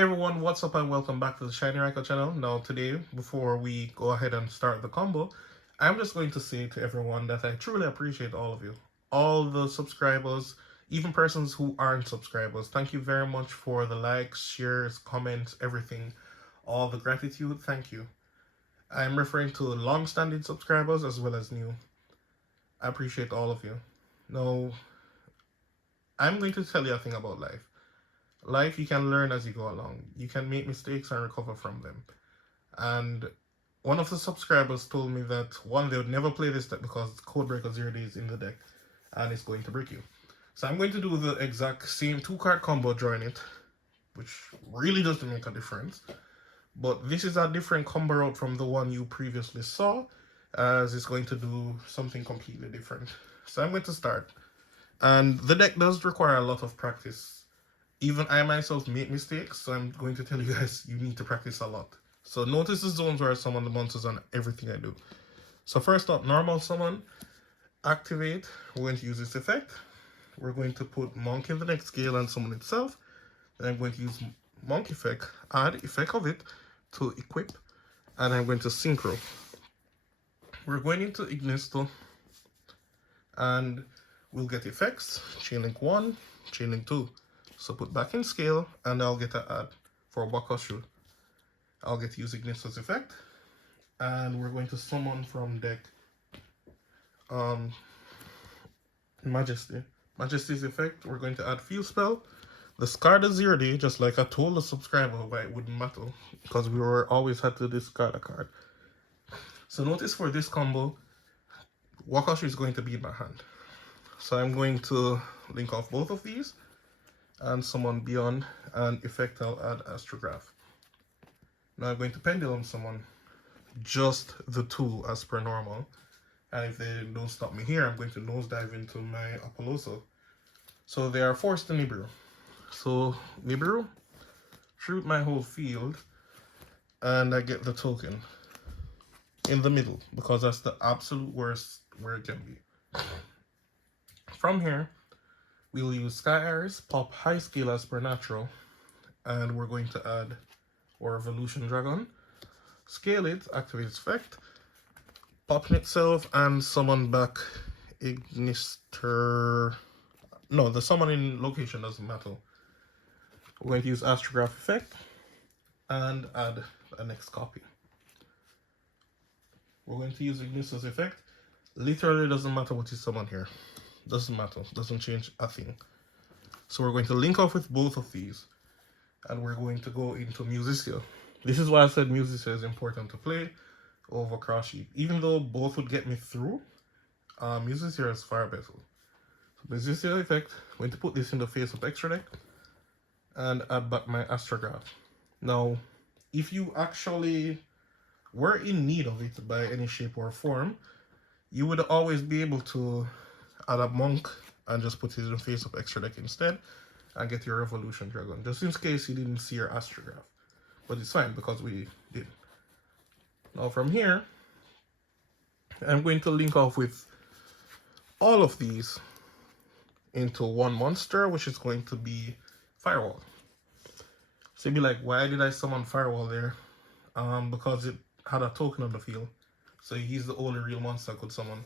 Hey everyone, what's up and welcome back to the Shiny Raikou channel. Now today, before we go ahead and start the combo, I'm just going to say to everyone that I truly appreciate all of you. All the subscribers, even persons who aren't subscribers. Thank you very much for the likes, shares, comments, everything. All the gratitude, thank you. I'm referring to long-standing subscribers as well as new. I appreciate all of you. Now, I'm going to tell you a thing about life. Life, you can learn as you go along. You can make mistakes and recover from them. And one of the subscribers told me that one, they would never play this deck because Codebreaker 0 is in the deck and it's going to break you. So I'm going to do the exact same 2-card combo during it, which really doesn't make a difference. But this is a different combo route from the one you previously saw, as it's going to do something completely different. So I'm going to start. And the deck does require a lot of practice. Even I myself make mistakes, so I'm going to tell you guys you need to practice a lot. So notice the zones where I summon the monsters on everything I do. So first up, normal summon, activate. We're going to use this effect. We're going to put Monk in the next scale and summon itself. Then I'm going to use Monk effect, add effect of it to equip, and I'm going to synchro. We're going into Ignisto, and we'll get effects, Chain Link 1, Chain Link 2. So put back in scale, and I'll get an add for Wakashu. I'll get to use Ignisto's effect, and we're going to summon from deck Majesty. Majesty's effect, we're going to add Field Spell. Discard a 0D, just like I told the subscriber why it wouldn't matter, because we were always had to discard a card. So notice for this combo, Wakashu is going to be in my hand. So I'm going to link off both of these and summon Beyond, and effect I'll add Astrograph. Now I'm going to Pendulum summon just the 2 as per normal, and if they don't stop me here, I'm going to nosedive into my Apolloso. So they are forced to Nibiru. So Nibiru, shoot my whole field, and I get the token in the middle, because that's the absolute worst where it can be. From here, we'll use Sky Iris, pop high scale as per natural, and we're going to add our Evolution Dragon. Scale it, activate its effect, pop in itself, and summon back Ignister. No, the summoning location doesn't matter. We're going to use Astrograph effect and add a next copy. We're going to use Ignister's effect. Literally doesn't matter what you summon here. Doesn't matter, doesn't change a thing. So we're going to link off with both of these, and we're going to go into Musicia. This is why I said Musicia is important to play over Cross Sheep. Even though both would get me through, Musicia is far better. So Musicia effect, I'm going to put this in the face of extra deck and add back my Astrograph. Now, if you actually were in need of it by any shape or form, you would always be able to add a Monk and just put it in the face of extra deck instead and get your Evolution Dragon, just in case you didn't see your Astrograph. But it's fine because we did. Now from here, I'm going to link off with all of these into one monster, which is going to be Firewall. So you'd be like, why did I summon Firewall there? Because it had a token on the field. So he's the only real monster I could summon.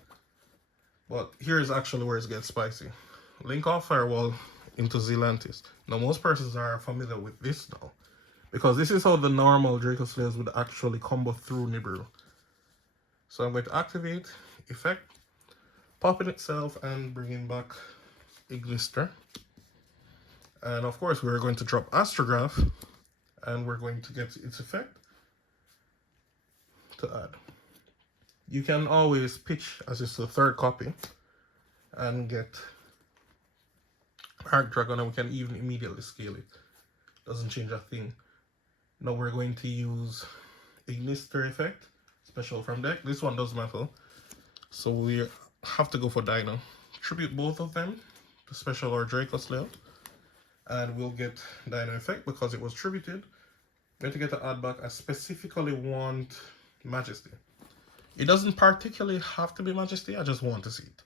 But here's actually where it gets spicy. Link off Firewall into Zelantis. Now most persons are familiar with this now, because this is how the normal Dracoslayers would actually combo through Nibiru. So I'm going to activate effect, pop in itself, and bring in back Ignister. And of course we're going to drop Astrograph, and we're going to get its effect to add. You can always pitch as it's the 3rd copy and get Arc Dragon, and we can even immediately scale it. Doesn't change a thing. Now we're going to use Ignister effect, special from deck. This one does matter, so we have to go for Dino. Tribute both of them, the special or Dracoslayer, and we'll get Dino effect because it was tributed. Going to get to add back. I specifically want Majesty. It doesn't particularly have to be Majesty, I just want to see it.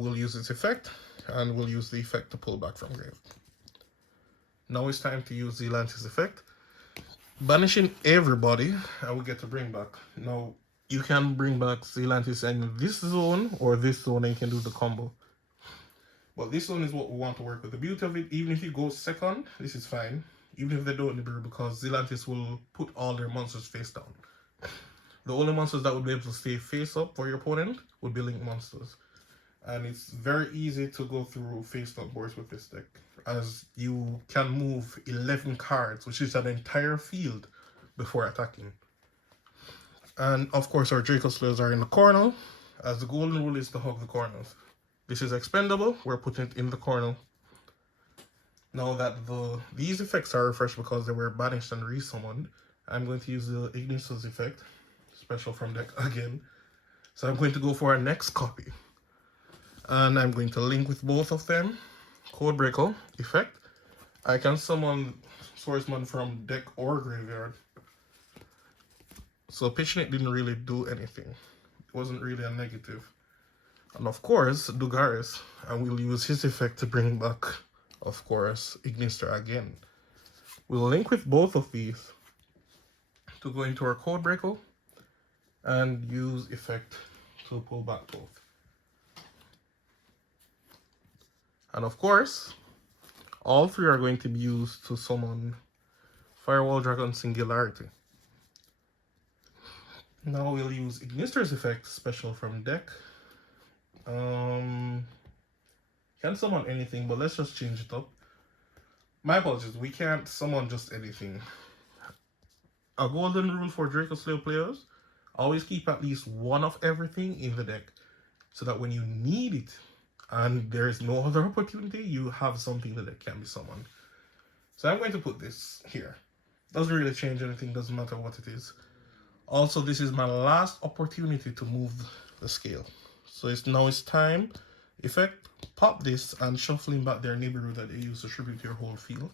We'll use its effect, and we'll use the effect to pull back from grave. Now it's time to use the Atlantis effect. Banishing everybody, and we get to bring back. Now, you can bring back Zealantis in this zone or this zone, and you can do the combo. But this one is what we want to work with. The beauty of it, even if you go second, this is fine. Even if they don't nibiru, because Zealantis will put all their monsters face down. The only monsters that would be able to stay face up for your opponent would be link monsters. And it's very easy to go through face up boards with this deck, as you can move 11 cards, which is an entire field, before attacking. And of course our Dracoslayers are in the corner, as the golden rule is to hug the corners. This is expendable, we're putting it in the corner. Now that these effects are refreshed because they were banished and resummoned, I'm going to use the Ignitus effect, special from deck again. So I'm going to go for our next copy. And I'm going to link with both of them. Codebreaker effect. I can summon Swordsman from deck or graveyard. So pitching it didn't really do anything. It wasn't really a negative. And of course, Dugaris. And we'll use his effect to bring back, of course, Ignister again. We'll link with both of these to go into our Codebreaker and use effect to pull back both. And of course, all three are going to be used to summon Firewall Dragon Singularity. Now we'll use Ignister's effect, special from deck. Can summon anything, but let's just change it up. My apologies, we can't summon just anything. A golden rule for Dracoslayer players, always keep at least one of everything in the deck, so that when you need it, and there is no other opportunity, you have something that can be summoned. So I'm going to put this here. Doesn't really change anything, doesn't matter what it is. Also, this is my last opportunity to move the scale. So now it's time. Effect, pop this and shuffling back their nibiru that they use to tribute your whole field.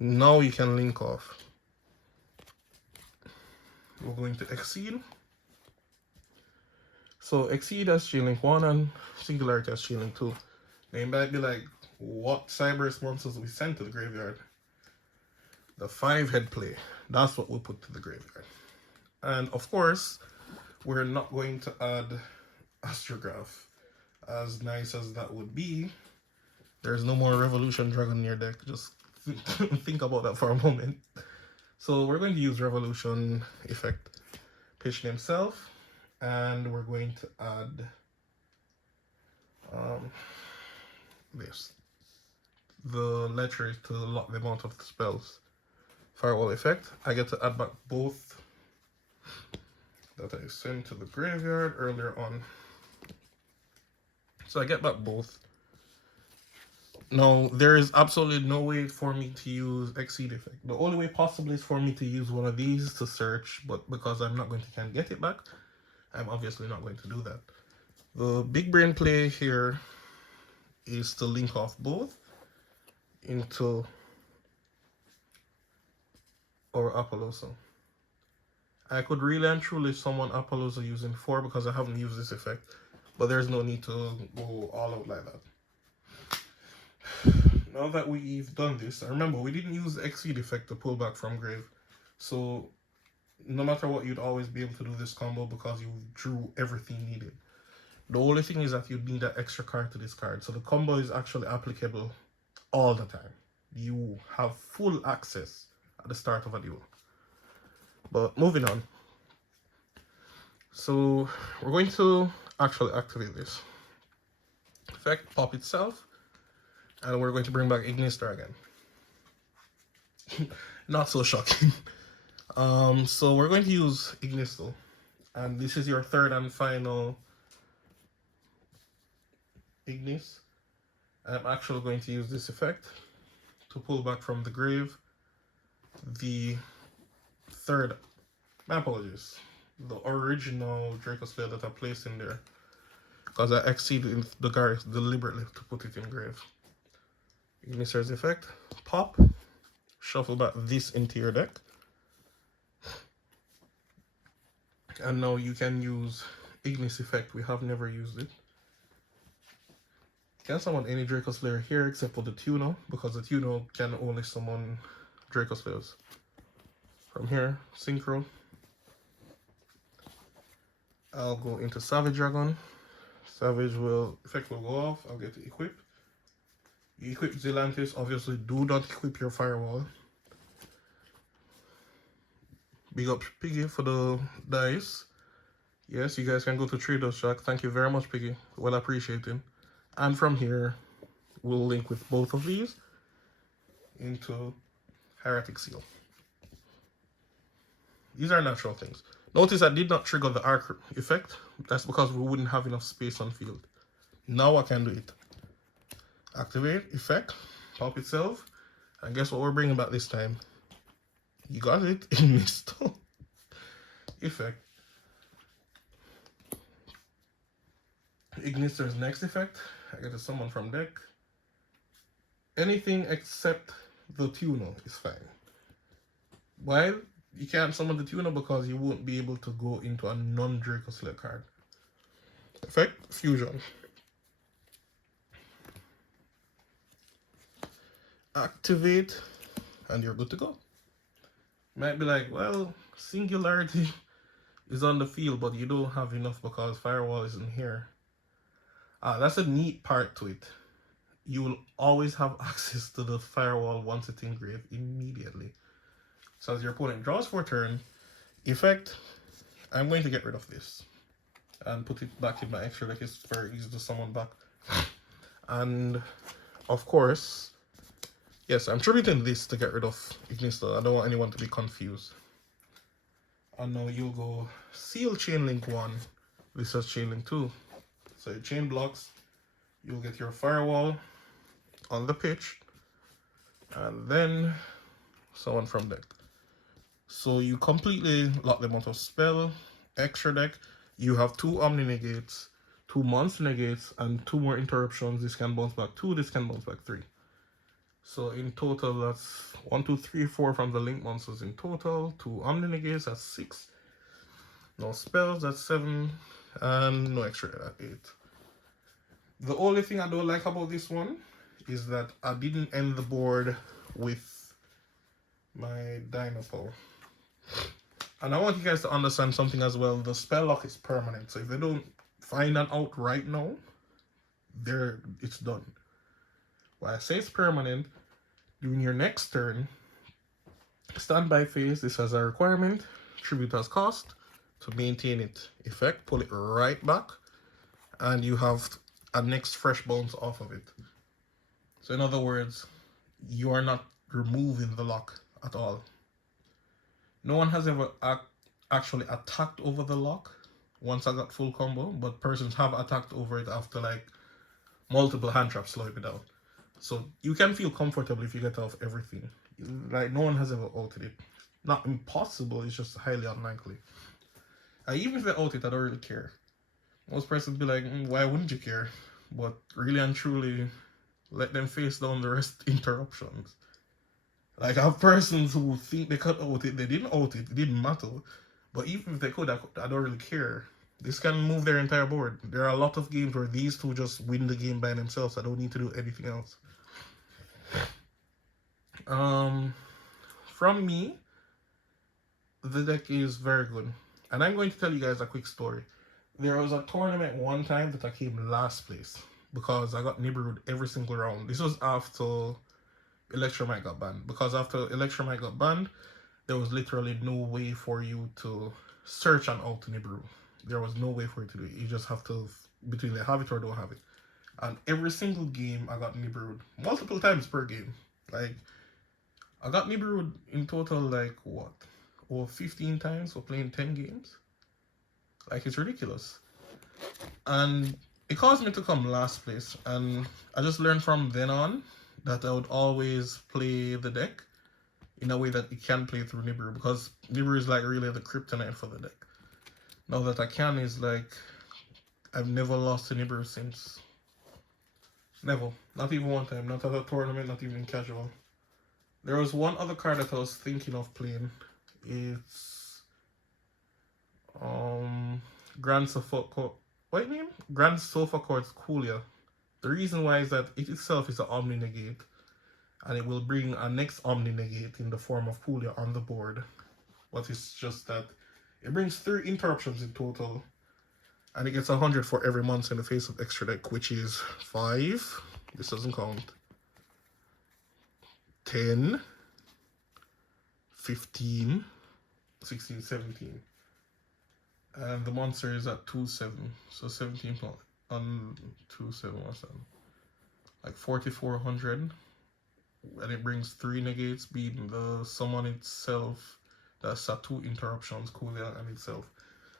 Now you can link off. We're going to Exceed. So Exceed as chain link 1 and Singularity as chain link 2. They might be like, what Cyberus monsters we sent to the graveyard? The 5-head play. That's what we'll put to the graveyard. And of course, we're not going to add Astrograph. As nice as that would be, there's no more Revolution Dragon in your deck. Just think about that for a moment. So we're going to use Revolution effect, pitch himself. And we're going to add this, the letters to lock them out of the spells. Firewall effect. I get to add back both that I sent to the graveyard earlier on. So I get back both. Now, there is absolutely no way for me to use Exceed effect. The only way possible is for me to use one of these to search, but because I'm not going to can get it back, I'm obviously not going to do that. The big brain play here is to link off both into our Apollosa. I could really and truly summon Apollosa using 4 because I haven't used this effect, but there's no need to go all out like that. Now that we've done this, remember we didn't use the Exceed effect to pull back from grave, so no matter what, you'd always be able to do this combo because you drew everything needed. The only thing is that you'd need that extra card to discard. So the combo is actually applicable all the time. You have full access at the start of a duel. But moving on. So we're going to actually activate this. Effect, pop itself. And we're going to bring back Ignister again. Not so shocking. So we're going to use Ignisto, and this is your third and final Ignis. I'm actually going to use this effect to pull back from the grave the third, my apologies, the original Dracoslayer that I placed in there, because I exceeded the Garth deliberately to put it in grave. Ignister's effect, pop, shuffle back this into your deck. And now you can use Ignis effect. We have never used it. Can't summon any Dracoslayer here except for the Tuno, because the Tuno can only summon Dracoslayers. From here, Synchro. I'll go into Savage Dragon. Savage effect will go off. I'll get to equip. You equip Zelantis. Obviously, do not equip your Firewall. Big up Piggy for the dice. Yes, you guys can go to Trader's Shack. Thank you very much, Piggy. Well appreciated. And from here, we'll link with both of these into Hieratic Seal. These are natural things. Notice I did not trigger the arc effect. That's because we wouldn't have enough space on field. Now I can do it. Activate, effect, pop itself. And guess what we're bringing back this time? You got it, Ignisto. Effect. Ignister's next effect. I get to summon from deck. Anything except the Tuno is fine. Why? You can't summon the Tuno because you won't be able to go into a non-Dracoslayer card. Effect, Fusion. Activate, and you're good to go. Might be like, well, Singularity is on the field, but you don't have enough because Firewall isn't here. That's a neat part to it. You will always have access to the Firewall once it's engraved immediately. So as your opponent draws for a turn, effect, I'm going to get rid of this and put it back in my extra deck. It's very easy to summon back. And of course, yes, I'm tributing this to get rid of Ignisto. I don't want anyone to be confused. And now you'll go Seal Chain Link 1. This is Chain Link 2. So your chain blocks, you'll get your Firewall on the pitch, and then someone from deck. So you completely lock them out of spell, extra deck. You have 2 Omni Negates, 2 Monster Negates, and 2 more interruptions. This can bounce back 2, this can bounce back 3. So in total, that's 1, 2, 3, 4 from the Link monsters in total. 2 Omni Negates, that's 6. No spells, that's 7. And no extra at 8. The only thing I don't like about this one is that I didn't end the board with my Dynapole. And I want you guys to understand something as well. The spell lock is permanent. So if they don't find that out right now, it's done. When I say it's permanent, during your next turn, standby phase, this has a requirement, tribute as cost. To maintain it, effect, pull it right back, and you have a next fresh bounce off of it. So in other words, you are not removing the lock at all. No one has ever actually attacked over the lock once I got full combo, but persons have attacked over it after like multiple hand traps slowing it down. So you can feel comfortable if you get off everything. Like no one has ever altered it. Not impossible, it's just highly unlikely. Even if they out it, I don't really care. Most persons be like, why wouldn't you care? But really and truly, let them face down the rest interruptions. Like I have persons who think they could out it, they didn't out it didn't matter. But even if they could, I don't really care. This can move their entire board. There are a lot of games where these two just win the game by themselves. I don't need to do anything else. From me, the deck is very good. And I'm going to tell you guys a quick story. There was a tournament one time that I came last place because I got nibiru'd every single round. This was after Electromite got banned. Because after Electromite got banned, there was literally no way for you to search and out Nibiru. There was no way for you to do it. You just have to, between they have it or don't have it. And every single game I got nibiru'd multiple times per game. Like, I got nibiru'd in total like what? Or 15 times for playing 10 games. Like, it's ridiculous. And it caused me to come last place. And I just learned from then on that I would always play the deck in a way that it can play through Nibiru. Because Nibiru is like really the kryptonite for the deck. Now that I can is like, I've never lost to Nibiru since. Never. Not even one time. Not at a tournament, not even in casual. There was one other card that I was thinking of playing. It's Grand Sofa Court. What name? Grand Sofa Court's Coolia. The reason why is that it itself is an Omni Negate, and it will bring a next Omni Negate in the form of Poolia on the board. But it's just that it brings 3 interruptions in total, and it gets 100 for every monster in the face of extra deck, which is 5. This doesn't count. 10, 15, 16, 17. And the monster is at 2-7. So 17 on 2-7, what's that? Like 4,400. And it brings 3 negates, beating the summon itself. That's at 2 interruptions, Coolia and itself.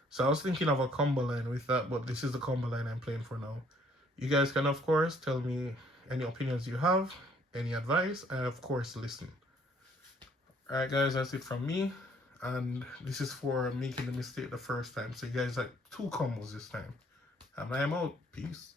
So I was thinking of a combo line with that, but this is the combo line I'm playing for now. You guys can, of course, tell me any opinions you have, any advice, and of course, listen. Alright guys, that's it from me. And this is for making the mistake the first time. So you guys like 2 combos this time. And I'm out. Peace.